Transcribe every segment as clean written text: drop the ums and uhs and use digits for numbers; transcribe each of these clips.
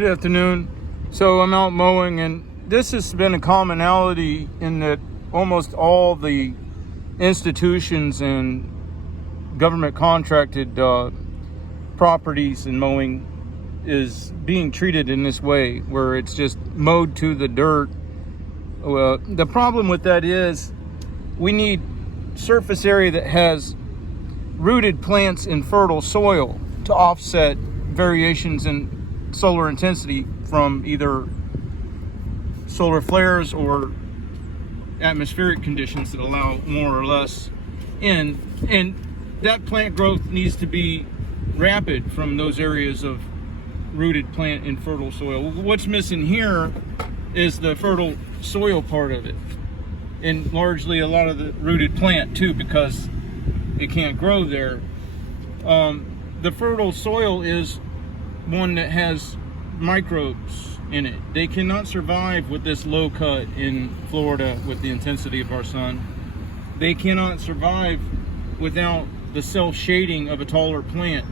Good afternoon. So I'm out mowing, and this has been a commonality in that almost all the institutions and government contracted properties and mowing is being treated in this way, where it's just mowed to the dirt. Well, the problem with that is we need surface area that has rooted plants in fertile soil to offset variations in solar intensity from either solar flares or atmospheric conditions that allow more or less in. And that plant growth needs to be rapid from those areas of rooted plant in fertile soil. What's missing here is the fertile soil part of it, and largely a lot of the rooted plant too, because it can't grow there. The fertile soil is one that has microbes in it. They cannot survive with this low cut in Florida with the intensity of our sun. They cannot survive without the self-shading of a taller plant,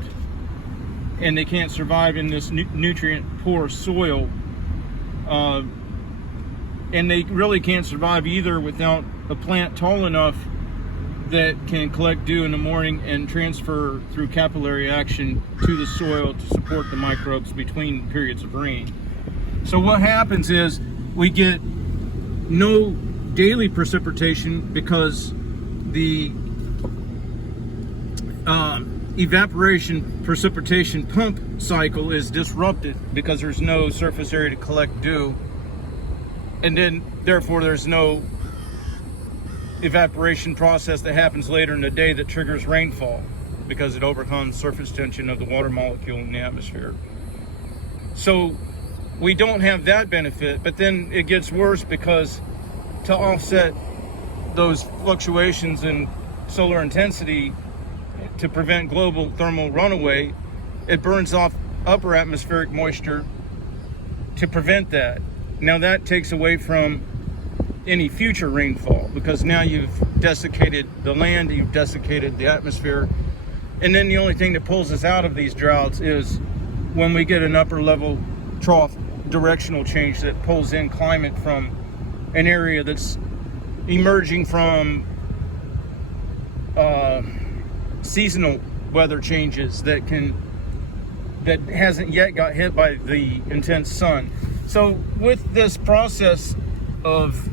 and they can't survive in this nutrient poor soil, and they really can't survive either without a plant tall enough that can collect dew in the morning and transfer through capillary action to the soil to support the microbes between periods of rain. So what happens is we get no daily precipitation because the evaporation precipitation pump cycle is disrupted because there's no surface area to collect dew, and then therefore there's no evaporation process that happens later in the day that triggers rainfall because it overcomes surface tension of the water molecule in the atmosphere. So we don't have that benefit, but then it gets worse because to offset those fluctuations in solar intensity, to prevent global thermal runaway, it burns off upper atmospheric moisture to prevent that. Now that takes away from any future rainfall, because now you've desiccated the land, you've desiccated the atmosphere, and then the only thing that pulls us out of these droughts is when we get an upper level trough directional change that pulls in climate from an area that's emerging from seasonal weather changes that hasn't yet got hit by the intense sun. So with this process of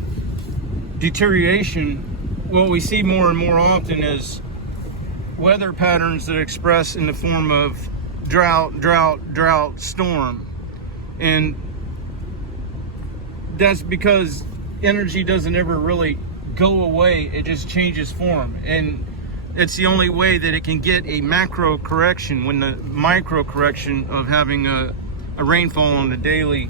deterioration, what we see more and more often is weather patterns that express in the form of drought, storm. And that's because energy doesn't ever really go away, it just changes form. And it's the only way that it can get a macro correction when the micro correction of having a rainfall on the daily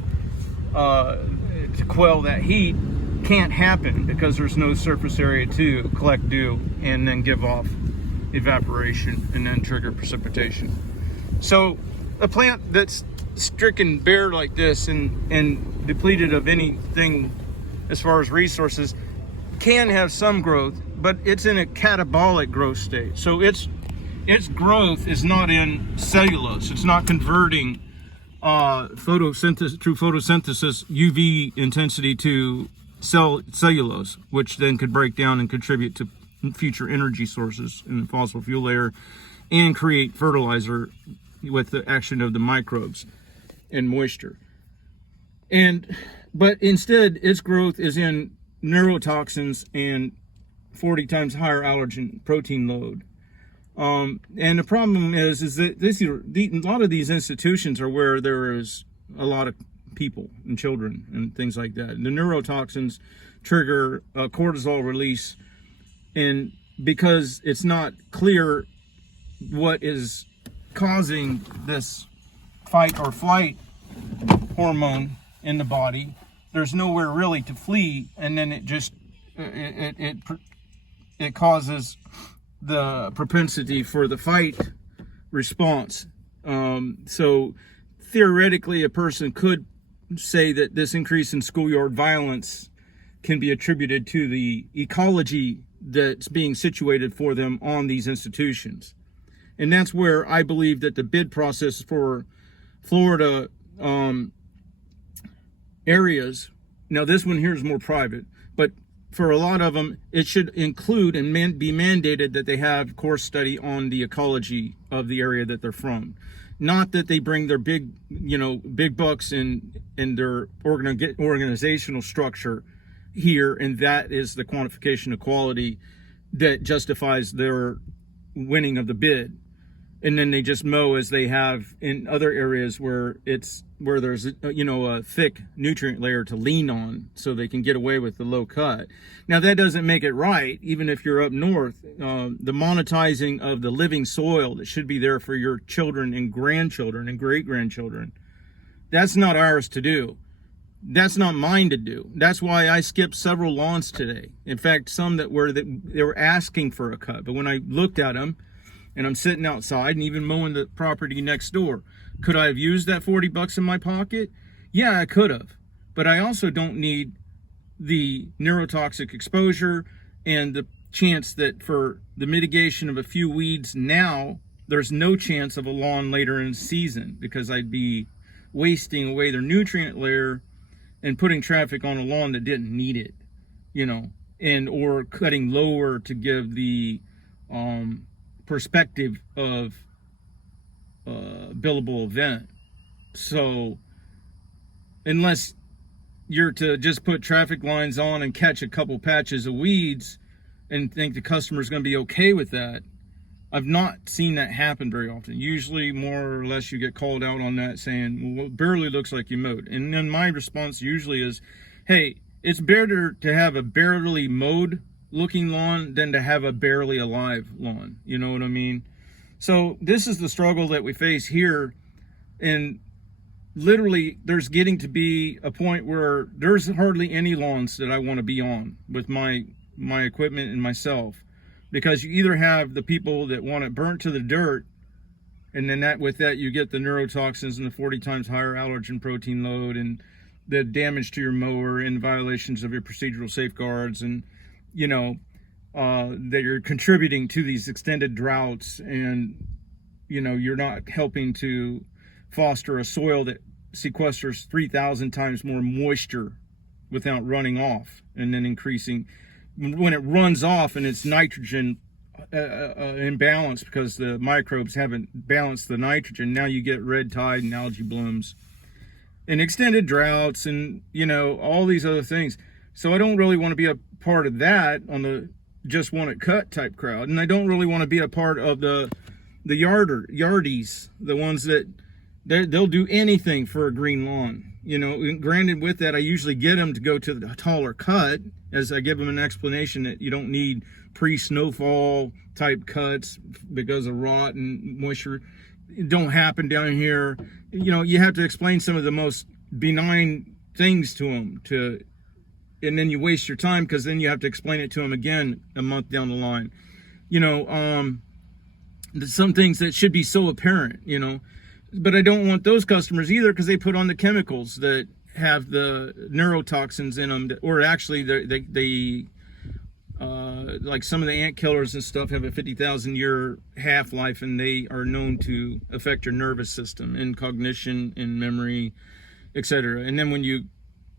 to quell that heat can't happen, because there's no surface area to collect dew and then give off evaporation and then trigger precipitation. So a plant that's stricken bare like this and depleted of anything as far as resources can have some growth, but it's in a catabolic growth state. So its growth is not in cellulose. It's not converting photosynthesis through photosynthesis UV intensity to cellulose, which then could break down and contribute to future energy sources in the fossil fuel layer and create fertilizer with the action of the microbes and moisture. But instead its growth is in neurotoxins and 40 times higher allergen protein load. And the problem is that a lot of these institutions are where there is a lot of people and children and things like that. And the neurotoxins trigger cortisol release, and because it's not clear what is causing this fight or flight hormone in the body, there's nowhere really to flee, and then it just it causes the propensity for the fight response. So theoretically a person could say that this increase in schoolyard violence can be attributed to the ecology that's being situated for them on these institutions. And that's where I believe that the bid process for Florida areas, now this one here is more private, but for a lot of them, it should include and be mandated that they have course study on the ecology of the area that they're from. Not that they bring their big bucks in their organizational structure here, and that is the quantification of quality that justifies their winning of the bid. And then they just mow as they have in other areas where there's a thick nutrient layer to lean on, so they can get away with the low cut. Now that doesn't make it right, even if you're up north. The monetizing of the living soil that should be there for your children and grandchildren and great grandchildren, that's not ours to do. That's not mine to do. That's why I skipped several lawns today. In fact, some that they were asking for a cut, but when I looked at them, and I'm sitting outside and even mowing the property next door, could I have used that $40 in my pocket? Yeah, I could have. But I also don't need the neurotoxic exposure and the chance that for the mitigation of a few weeds now, there's no chance of a lawn later in the season, because I'd be wasting away their nutrient layer and putting traffic on a lawn that didn't need it, and or cutting lower to give the perspective of billable event. So unless you're to just put traffic lines on and catch a couple patches of weeds and think the customer's going to be okay with that, I've not seen that happen very often. Usually more or less you get called out on that, saying, well, it barely looks like you mowed. And then my response usually is, hey, it's better to have a barely mowed looking lawn than to have a barely alive lawn. You know what I mean? So this is the struggle that we face here. And literally there's getting to be a point where there's hardly any lawns that I want to be on with my equipment and myself, because you either have the people that want it burnt to the dirt, and then with that you get the neurotoxins and the 40 times higher allergen protein load and the damage to your mower and violations of your procedural safeguards, and that you're contributing to these extended droughts, and you're not helping to foster a soil that sequesters 3,000 times more moisture without running off, and then increasing when it runs off, and it's nitrogen imbalance because the microbes haven't balanced the nitrogen. Now you get red tide and algae blooms and extended droughts and all these other things. So I don't really want to be a part of that on the just want it cut type crowd, and I don't really want to be a part of the yardies, the ones that they'll do anything for a green lawn. Granted, with that, I usually get them to go to the taller cut, as I give them an explanation that you don't need pre-snowfall type cuts because of rot and moisture. It don't happen down here. You have to explain some of the most benign things to them, and then you waste your time, because then you have to explain it to them again a month down the line. Some things that should be so apparent, but I don't want those customers either, because they put on the chemicals that have the neurotoxins in them, or actually they like some of the ant killers and stuff have a 50,000 year half-life, and they are known to affect your nervous system and cognition and memory, etc. And then when you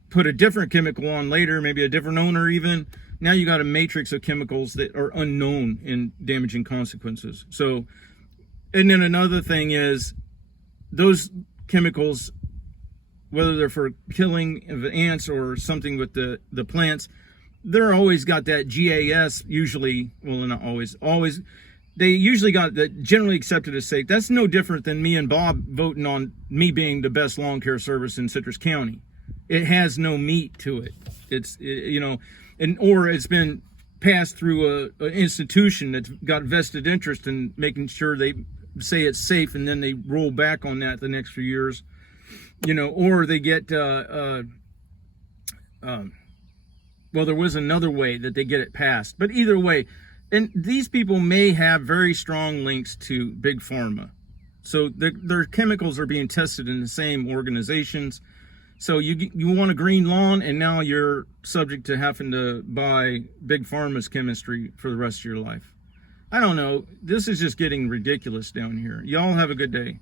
put a different chemical on later, maybe a different owner even, now you got a matrix of chemicals that are unknown and damaging consequences. So, and then another thing is, those chemicals, whether they're for killing the ants or something with the plants, they're always got that GAS, usually, well, not always, they usually got that generally accepted as safe. That's no different than me and Bob voting on me being the best lawn care service in Citrus County. It has no meat to it. Or it's been passed through an institution that's got vested interest in making sure they say it's safe, and then they roll back on that the next few years, or they get well, there was another way that they get it passed, but either way, and these people may have very strong links to big pharma, so their chemicals are being tested in the same organizations. So you want a green lawn, and now you're subject to having to buy big pharma's chemistry for the rest of your life. I don't know. This is just getting ridiculous down here. Y'all have a good day.